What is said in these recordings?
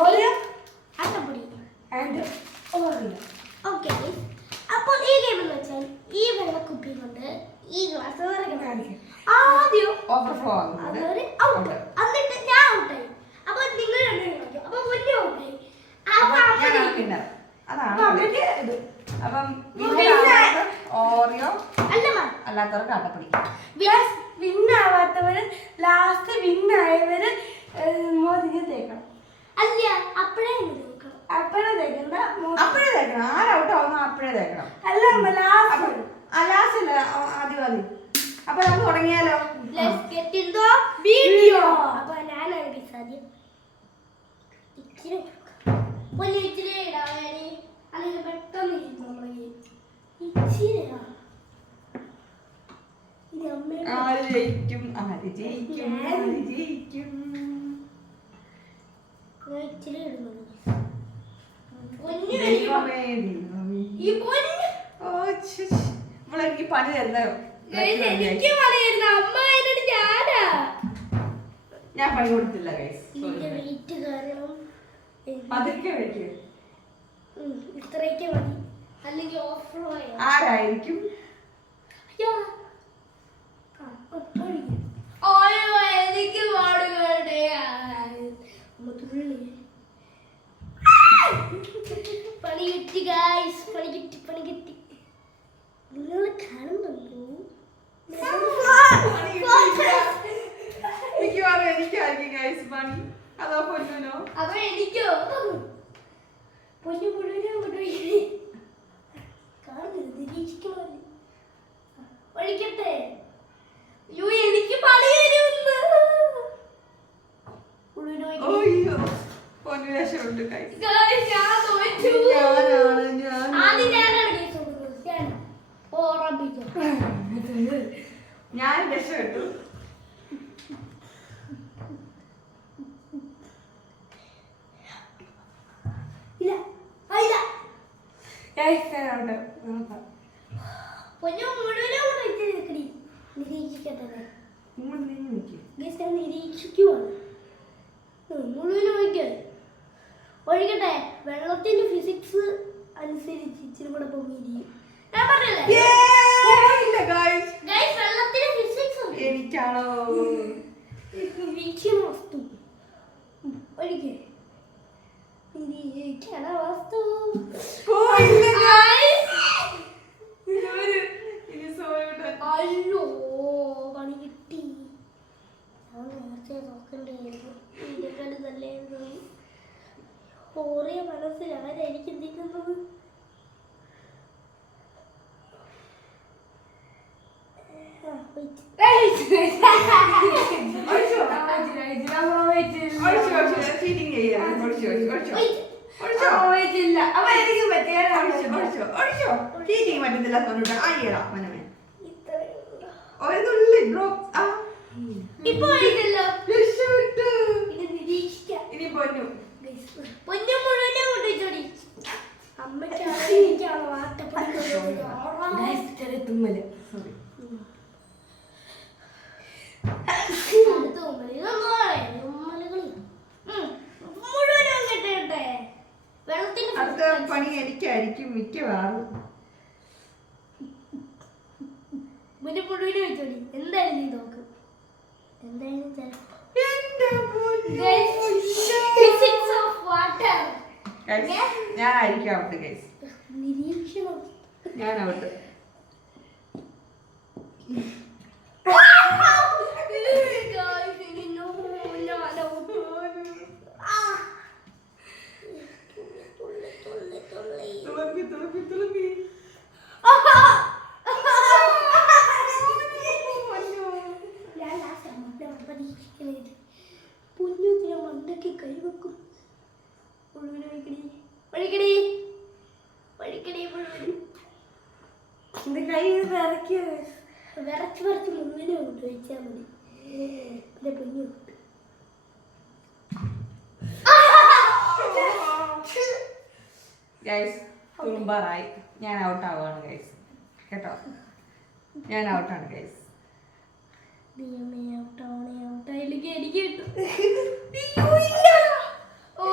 Oreo ആട്ടപ്പൊടി and Oreo. Okay, അപ്പോൾ ഈ ഗെയിം എന്ന് വെച്ചാൽ ഈ വെള്ളക്കുപ്പി കൊണ്ട് ഈ ഗ്ലാസ് നിറയ്ക്കണം. ആദ്യം ഓവർഫ്ലോ ആകുന്നത് ഔട്ട്, എന്നിട്ട് ഞാൻ ഔട്ടായി. അപ്പോൾ നിങ്ങൾ രണ്ടുപേരും കളിക്കും. അപ്പോൾ വലിയ ഔട്ടായി. അപ്പം ഓറിയോ അല്ലാത്തവർക്ക് ആട്ടപ്പൊടി. വിന്നാവാത്തവര് ലാസ്റ്റ് വിന്നായവര് മോദിക്ക് തേക്കണം. അല്ല, അപ്പഴേ തേക്കണം. അപ്പഴേ തേക്കണം. ആരൗട്ട് ആവുന്ന അപ്പഴേ തേക്കണം. അല്ല, ലാസ്റ്റ് ആദ്യം മതി. അപ്പൊ നമുക്ക് തുടങ്ങിയാലോ? വീഡിയോ. അപ്പൊ ഞാനാണ് സാധ്യം ഇച്ചിരി ഇച്ചിരി ഇടാൻ അല്ലെങ്കിൽ പെട്ടെന്ന് ഇച്ചിരി ജയിക്കും. ഇച്ചിരി ഇടുന്നു. എനിക്ക് പണി തരുന്ന ഞാൻ പണി കൊടുത്തില്ല. ഇത്രയൊക്കെ മതി, അല്ലെങ്കിൽ ആരായിരിക്കും? എനിക്ക് പാടുകളുടെ പണി കിട്ടി ഗൈസ്, പണി കിട്ടി. നിങ്ങൾ കാണുന്നുണ്ടോ? അതോ പൊന്നുനോ? അതോ എനിക്കോ? പൊന്നു മുഴുവനോ കാണുന്നില്ല, നിരീക്ഷിക്കണമല്ലോ. ഒഴിക്കട്ടെ. അയ്യോ, എനിക്ക് പണി തരുമെന്ന്. ഞാൻ രക്ഷപ്പെട്ടു. ഒഴിക്കട്ടെ. വെള്ളത്തിന്റെ ഫിസിക്സ് അനുസരിച്ച് ഇച്ചിരി കൂടെ പൊങ്ങിയിരിക്കും. ഞാൻ പറഞ്ഞില്ലേ വെള്ളത്തിന്റെ ഫിസിക്സ് എനിക്കാണോ വീക്ഷണ വസ്തു. ഒഴിക്കേ നിരീക്ഷണ വസ്തു. അയ്യോ, പണി കിട്ടി. ഞാൻ നേരത്തെ നോക്കണ്ടായിരുന്നു. ഇതിന്റെ തന്നെ ഓറിയ മനസ്സിൽ ആരായിരിക്കും ചിന്തിക്കുന്നത്? പണി എനിക്കായിരിക്കും മിക്കവാറും. മുഴുവനും വെച്ചോടി. എന്തായാലും നീ നോക്കും. എന്തായാലും ഞാനായിരിക്കും ഔട്ട് ഗൈസ്. നിരീക്ഷണം. ഞാൻ ഔട്ട്. പൊന്നു മണ്ടയ്ക്ക് കൈവെക്കും. വിറച്ച് മുഴുവനും ഉപയോഗിച്ചാൽ മതി. പൊന്നു ഗൈസ് തുളുമ്പാറായി. ഞാൻ ഔട്ട് ആവുകയാണ് ഗൈസ്. കേട്ടോ, ഞാൻ ഔട്ടാണ് ഗൈസ്. ഔട്ടായില്ലെങ്കിൽ എനിക്ക് കിട്ടും. ഓ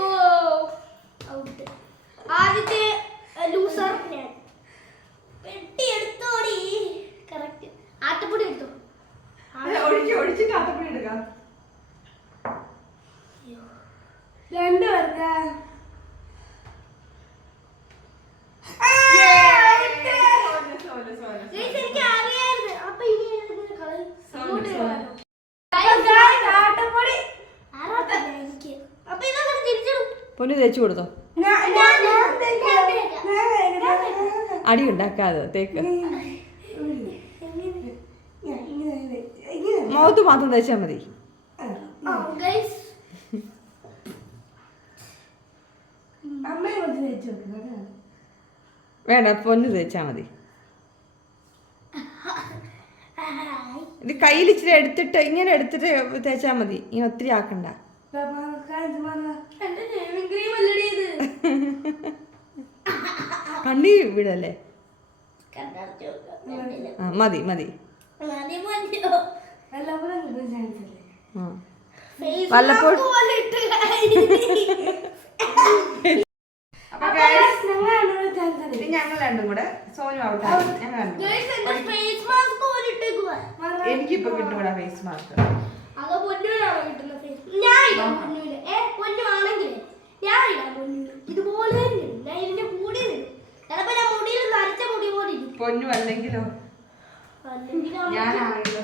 തേച്ചു കൊടുത്തോ. അടി ഉണ്ടാക്കാതെ തേക്ക്. മുഖത്ത് മാത്രം തേച്ചാൽ മതി. വേണ്ട, പൊന്ന് തേച്ചാ മതി. ഇത് കയ്യിൽ ഇച്ചിരി എടുത്തിട്ട് ഇങ്ങനെ എടുത്തിട്ട് തേച്ചാ മതി. ഇങ്ങനെ ഒത്തിരി ആക്കണ്ട. കണ്ണി വിടല്ലേ. ആ മതി മതി. വല്ലപ്പോഴും ഞങ്ങൾ രണ്ടും കൂടെ സോനു ഔട്ടാണ്. എനിക്കിപ്പോ കിട്ടൂടാ ഫേസ് മാസ്ക്. പൊന്നു അല്ലെങ്കിലോ ഞാനാണല്ലോ.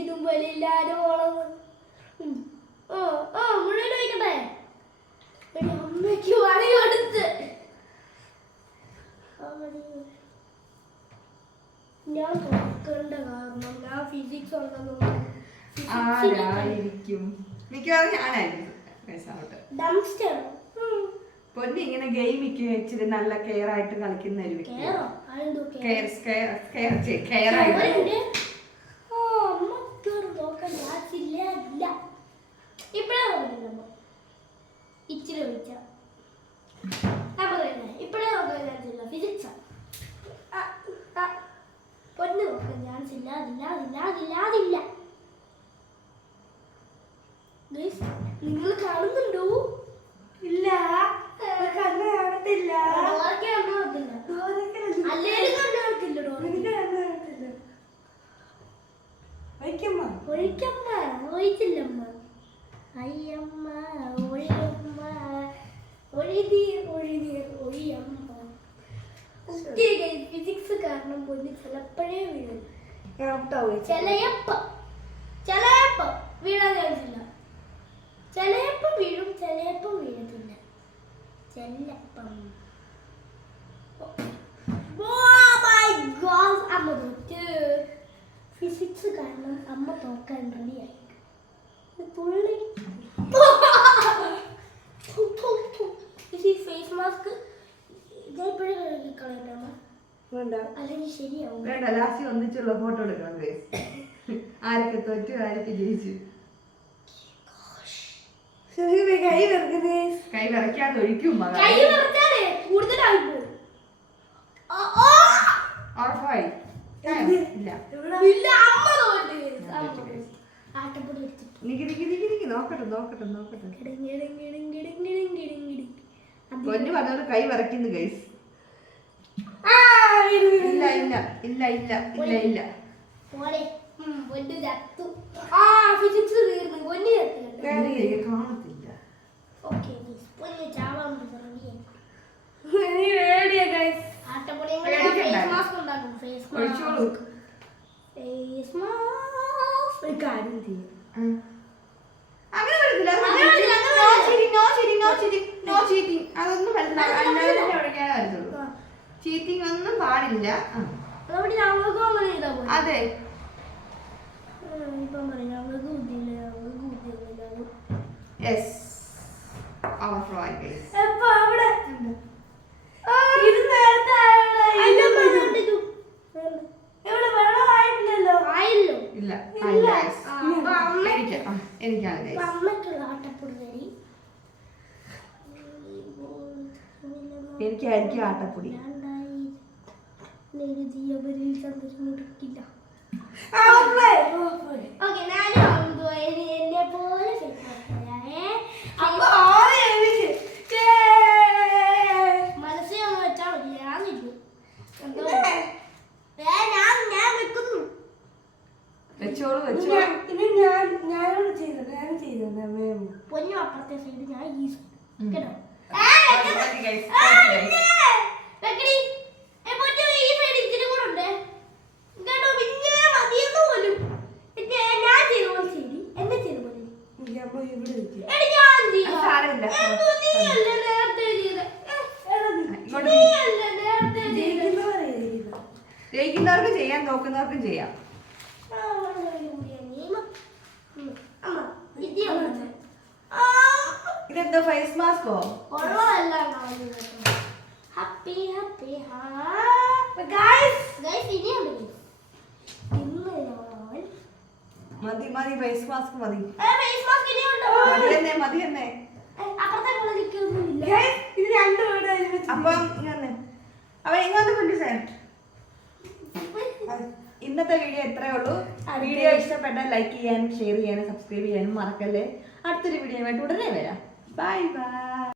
ഇതും വലില്ലാതെ ഓളവ് മുഴുവൻ വയ്ക്കട്ടെ. അമ്മയ്ക്ക് വടി കൊടുത്ത് ഞാൻ തുറക്കേണ്ട കാരണം ഞാൻ ഫിസിക്സ് ആരായിരിക്കും? മിക്കവാറും ഞാനായിരിക്കും. പൊന്നി ഇങ്ങനെ ഗെയിമിക്ക് ഇച്ചിരി നല്ല കെയർ ആയിട്ട് കളിക്കുന്ന ഒരു വ്യക്തിയാണ്. ഇച്ചിരി വിളിച്ച ഇപ്പഴേ നോക്കാൻ ചാൻസ് ഇല്ല. ഫിസിക്സ് പൊന്നു നോക്കാൻ ചാൻസ് ഇല്ല. നിങ്ങൾ കാണുന്നുണ്ടോ? ഇല്ല, കണ്ണ് കാണത്തില്ല. അല്ലേലും കണ്ണ് കാണത്തില്ല. ഒഴിച്ചില്ലമ്മ. അയ്യമ്മ ഒഴിയമ്മ ഒഴിയമ്മ. ഫിസിക്സ് കാരണം പൊന്നി ചിലപ്പോഴേ വീഴും. ചിലയപ്പം വീഴാൻ ചാൻസില്ല. ചിലയപ്പം വീഴും, ചിലയപ്പം വീഴത്തില്ല. ചെല്ലപ്പം അമ്മ തോറ്റ്. ഫിസിക്സ് കാരണം അമ്മ തോക്കാൻ റെഡിയായി. ഫേസ് മാസ്ക് ഇതെപ്പോഴും കളയണ്ട അല്ലെങ്കിൽ ശരിയാവും. വേണ്ട, ലാസ്റ്റ് ഒന്നിച്ചുള്ള ഫോട്ടോ എടുക്കണം. ആരൊക്കെ തോറ്റു ആരൊക്കെ ജയിച്ചു. കൈ വിറയ്ക്കാതെ ഒഴിക്കും. ഉറപ്പായി നോക്കട്ടെ. പൊന്നു പറഞ്ഞത് കൈ വിറയ്ക്കുന്നു ഗൈസ്. ഇല്ല. കാണത്തില്ല. ചീറ്റിംഗ് ഒന്നും പാടില്ല. അതെ, എനിക്കാണ് എനിക്കായിരിക്കും ആട്ടപ്പൊടി. മനസ്സിലൊന്ന് വെച്ചാൽ മതി. ഞാൻ വെച്ചോളൂ. പൊന്നു അപ്പുറത്തെ സൈഡ്, ഞാൻ ഈ സൈഡ് കേട്ടോ. നോക്കുന്നവർക്കും ചെയ്യാം. ഇതെന്തോ ഫേസ് മാസ്കോ? മതി മതി, ഫേസ് മാസ്ക് മതി. മതി തന്നെ. അപ്പം ഇങ്ങോട്ട് കൊണ്ടുസേ. ഇന്നത്തെ വീഡിയോ ഇത്രയേ ഉള്ളൂ. വീഡിയോ ഇഷ്ടപ്പെട്ടാൽ ലൈക്ക് ചെയ്യാനും ഷെയർ ചെയ്യാനും സബ്സ്ക്രൈബ് ചെയ്യാനും മറക്കല്ലേ. അടുത്തൊരു വീഡിയോ ആയിട്ട് ഉടനെ വരാം. Bye bye.